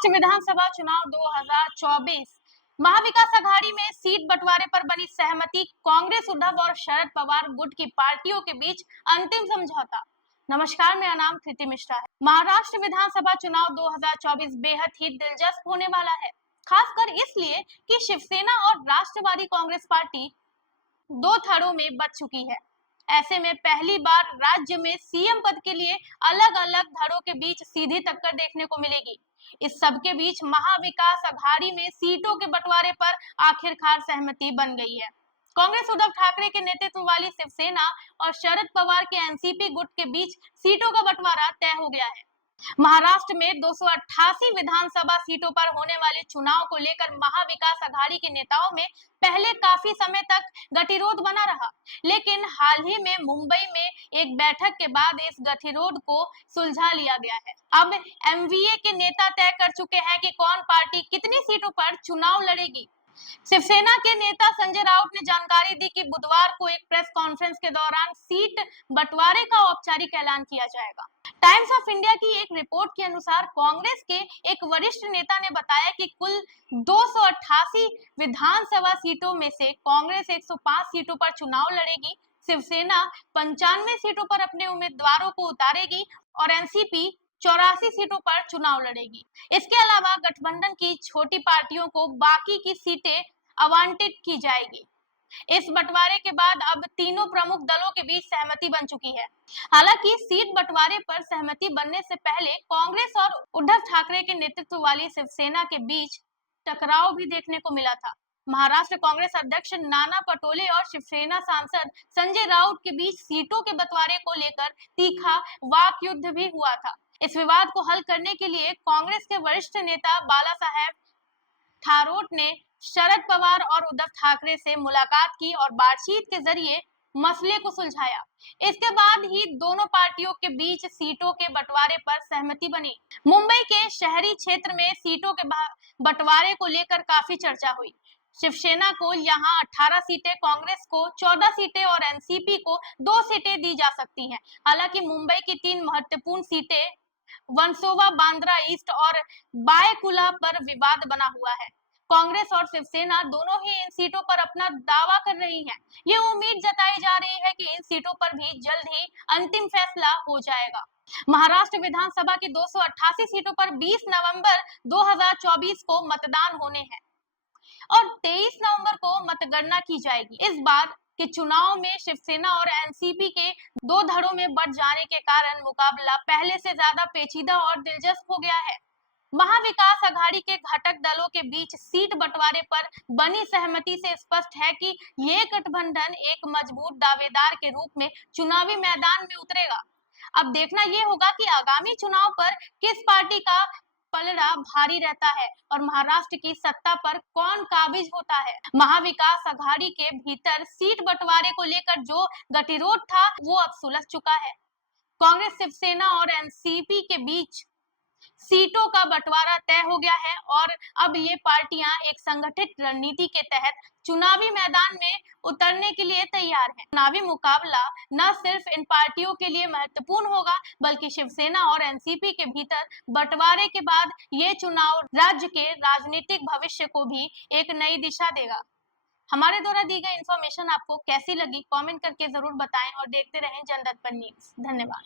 महाराष्ट्र विधानसभा चुनाव 2024 महाविकास अघाड़ी में सीट बंटवारे पर बनी सहमति, कांग्रेस, उद्धव और शरद पवार गुट की पार्टियों के बीच अंतिम समझौता। नमस्कार, मेरा नाम कृति मिश्रा है। महाराष्ट्र विधानसभा चुनाव 2024 बेहद ही दिलचस्प होने वाला है, खासकर इसलिए कि शिवसेना और राष्ट्रवादी कांग्रेस पार्टी दो धड़ों में बच चुकी है। ऐसे में पहली बार राज्य में सीएम पद के लिए अलग अलग धड़ों के बीच सीधी टक्कर देखने को मिलेगी। इस सब के बीच महाविकास अघाड़ी में सीटों के बंटवारे पर आखिरकार सहमति बन गई है। कांग्रेस उद्धव ठाकरे के नेतृत्व वाली शिवसेना और शरद पवार के एनसीपी गुट के बीच सीटों का बंटवारा तय हो गया है। महाराष्ट्र में 288 विधानसभा सीटों पर होने वाले चुनाव को लेकर महाविकास अघाड़ी के नेताओं में पहले काफी समय तक गतिरोध बना रहा, लेकिन हाल ही में मुंबई में एक बैठक के बाद इस गतिरोध को सुलझा लिया गया है। अब एमवीए के नेता तय कर चुके हैं कि कौन पार्टी कितनी सीटों पर चुनाव लड़ेगी। शिवसेना के नेता संजय राउत ने जानकारी दी कि बुधवार को एक प्रेस कॉन्फ्रेंस के दौरान सीट बंटवारे का औपचारिक ऐलान किया जाएगा। टाइम्स ऑफ इंडिया की एक रिपोर्ट के अनुसार कांग्रेस के एक वरिष्ठ नेता ने बताया कि कुल 288 विधानसभा सीटों में से कांग्रेस 105 सीटों पर चुनाव लड़ेगी, शिवसेना 95 सीटों पर अपने उम्मीदवारों को उतारेगी और एनसीपी 84 सीटों पर चुनाव लड़ेगी। इसके अलावा गठबंधन की छोटी पार्टियों को बाकी की सीटें आवंटित की जाएगी। इस बंटवारे के बाद अब तीनों प्रमुख दलों के बीच सहमति बन चुकी है। हालांकि सीट बंटवारे पर सहमति बनने से पहले कांग्रेस और उद्धव ठाकरे के नेतृत्व वाली शिवसेना के बीच टकराव भी देखने को मिला था। महाराष्ट्र कांग्रेस अध्यक्ष नाना पटोले और शिवसेना सांसद संजय राउत के बीच सीटों के बंटवारे को लेकर तीखा वाक युद्ध भी हुआ था। इस विवाद को हल करने के लिए कांग्रेस के वरिष्ठ नेता बाला साहेब थारोट ने शरद पवार और उद्धव ठाकरे से मुलाकात की और बातचीत के जरिए मसले को सुलझाया। इसके बाद ही दोनों पार्टियों के बीच सीटों के बंटवारे पर सहमति बनी। मुंबई के शहरी क्षेत्र में सीटों के बंटवारे को लेकर काफी चर्चा हुई। शिवसेना को यहां 18 सीटें, कांग्रेस को 14 सीटें और एनसीपी को 2 सीटें दी जा सकती हैं। हालांकि मुंबई की 3 महत्वपूर्ण सीटें वंसोवा, बांद्रा ईस्ट और बायकुला पर विवाद बना हुआ है। कांग्रेस और शिवसेना दोनों ही इन सीटों पर अपना दावा कर रही हैं। ये उम्मीद जताई जा रही है कि इन सीटों पर भी जल्द ही अंतिम फैसला हो जाएगा। महाराष्ट्र विधानसभा की 288 सीटों पर 20 नवंबर 2024 को मतदान होने हैं और 23 नवंबर को मतगणना की जाएगी। इस बार के चुनाव में शिवसेना और एनसीपी के दो धड़ों में बंट जाने के कारण मुकाबला पहले से ज्यादा पेचीदा और दिलचस्प हो गया है। महाविकास अघाड़ी के घटक दलों के बीच सीट बंटवारे पर बनी सहमति से स्पष्ट है कि ये गठबंधन एक मजबूत दावेदार के रूप में चुनावी मैदान में उतरेगा। अब देखना ये होगा कि आगामी चुनाव पर किस पार्टी का पलड़ा भारी रहता है और महाराष्ट्र की सत्ता पर कौन काबिज होता है। महाविकास अघाड़ी के भीतर सीट बंटवारे को लेकर जो गतिरोध था वो अब सुलझ चुका है। कांग्रेस, शिवसेना और एनसीपी के बीच सीटों का बंटवारा तय हो गया है और अब ये पार्टियां एक संगठित रणनीति के तहत चुनावी मैदान में उतरने के लिए तैयार हैं। चुनावी मुकाबला न सिर्फ इन पार्टियों के लिए महत्वपूर्ण होगा, बल्कि शिवसेना और एनसीपी के भीतर बंटवारे के बाद ये चुनाव राज्य के राजनीतिक भविष्य को भी एक नई दिशा देगा। हमारे द्वारा दी गई इंफॉर्मेशन आपको कैसी लगी, कमेंट करके जरूर बताएं और देखते रहें जनदर्पण न्यूज। धन्यवाद।